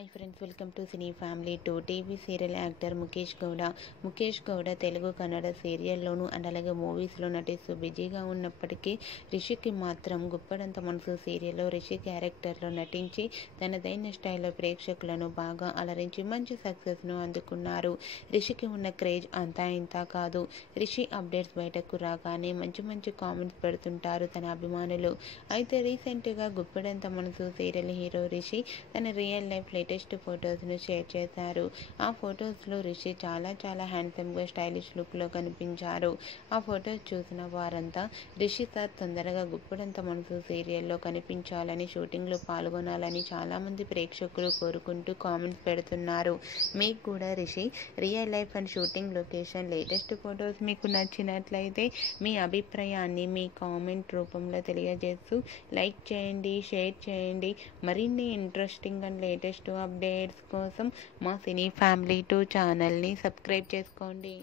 Hi friends, welcome to cine family 2. TV serial actor Mukesh Gowda Telugu Kannada సీరియల్లోనూ and అలాగే మూవీస్లో నటిస్తూ బిజీగా ఉన్నప్పటికీ రిషికి మాత్రం గుప్పడంత మనసు సీరియల్లో రిషి క్యారెక్టర్లో నటించి తనదైన స్టైల్లో ప్రేక్షకులను బాగా అలరించి మంచి సక్సెస్ను అందుకున్నారు. రిషికి ఉన్న క్రేజ్ అంతా ఇంతా కాదు. రిషి అప్డేట్స్ బయటకు రాగానే మంచి కామెంట్స్ పెడుతుంటారు తన అభిమానులు. అయితే రీసెంట్గా గుప్పడంత మనసు సీరియల్ హీరో రిషి తన రియల్ లైఫ్ లేటెస్ట్ ఫొటోస్ను షేర్ చేశారు. ఆ ఫొటోస్లో రిషి చాలా హ్యాండ్సమ్గా స్టైలిష్ లుక్లో కనిపించారు. ఆ ఫొటోస్ చూసిన వారంతా రిషి సార్ తొందరగా గుప్పడంత మనసు సీరియల్లో కనిపించాలని, షూటింగ్లో పాల్గొనాలని చాలామంది ప్రేక్షకులు కోరుకుంటూ కామెంట్స్ పెడుతున్నారు. మీకు కూడా Rishi real life and shooting location latest photos మీకు నచ్చినట్లయితే మీ అభిప్రాయాన్ని మీ కామెంట్ రూపంలో తెలియజేస్తూ లైక్ చేయండి, షేర్ చేయండి. మరిన్ని ఇంట్రెస్టింగ్ అండ్ లేటెస్ట్ అప్డేట్స్ కోసం మా సినీ ఫ్యామిలీ 2 ఛానల్ని సబ్స్క్రైబ్ చేసుకోండి.